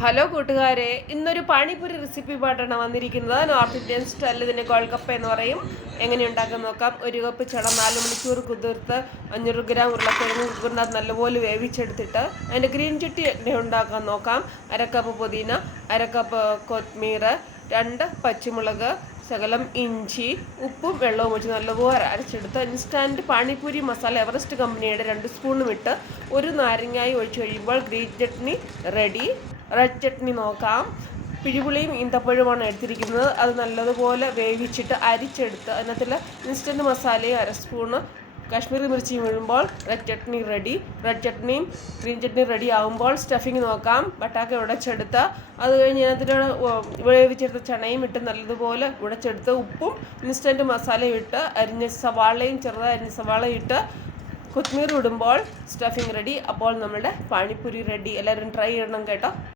Hello കൂട്ടുകാരെ, ഇന്നൊരു pani puri recipe പാട്ടാണ് വന്നിരിക്കുന്നത്. നോർത്ത് ഇന്ത്യൻ സ്റ്റൈലിൽ ഇതിനെ ഗോൾഗപ്പ എന്ന് പറയും. എങ്ങനെ ഉണ്ടാക്കാൻ നോക്കാം. ഒരു കപ്പ് ചട 4 മണിക്കൂർ കുതിർത്ത് 500 ഗ്രാം ഉരുളക്കിഴങ്ങ് കുതിർന്നത് നല്ലപോലെ വേവിച്ചെടുത്തിട്ട് അതിൻ്റെ ഗ്രീൻ ചട്ടി എങ്ങനെ ഉണ്ടാക്കാൻ നോക്കാം. അരക്കപ്പ് പുതിന, അരക്കപ്പ് കൊത്മീർ, 2 പച്ചമുളക്, ശകലം ഇഞ്ചി, ഉപ്പും വെള്ളവും വെച്ച് നല്ലപോലെ അരച്ചെടുത്ത് ഇൻസ്റ്റാൻറ്റ് പാനിപൂരി മസാല എവറസ്റ്റ് കമ്പനിയുടെ 2 സ്പൂണും ഇട്ട് ഒരു നാരങ്ങായി ഒഴിച്ച് കഴിയുമ്പോൾ green chutney ready. Red chutney നോക്കാം. പിഴിപുളിയും ഈന്തപ്പഴവുമാണ് എടുത്തിരിക്കുന്നത്. അത് നല്ലതുപോലെ വേവിച്ചിട്ട് അരിച്ചെടുത്ത് അതിനകത്തുള്ള ഇൻസ്റ്റൻറ്റ് മസാലയും 1 സ്പൂണ് കാശ്മീരി മിർച്ചിയും വീഴുമ്പോൾ റെഡ് ചട്നി റെഡി. റെഡ് ചട്നിയും ഗ്രീൻ ചട്നി റെഡി ആകുമ്പോൾ സ്റ്റഫിങ് നോക്കാം. ബട്ടാക്ക ഉടച്ചെടുത്ത് അത് കഴിഞ്ഞ് അതിനകത്തിലുള്ള വേവിച്ചെടുത്ത ചണയും ഇട്ട് നല്ലതുപോലെ ഉടച്ചെടുത്ത് ഉപ്പും ഇൻസ്റ്റൻറ്റ് മസാലയും ഇട്ട് അരിഞ്ഞ സവാളയും ചെറുതായി അരിഞ്ഞ സവാളയും ഇട്ട് കൊത്മീർ ഇടുമ്പോൾ സ്റ്റഫിങ് റെഡി. അപ്പോൾ നമ്മുടെ പാനിപ്പൂരി റെഡി. എല്ലാവരും ട്രൈ ചെയ്യണം കേട്ടോ.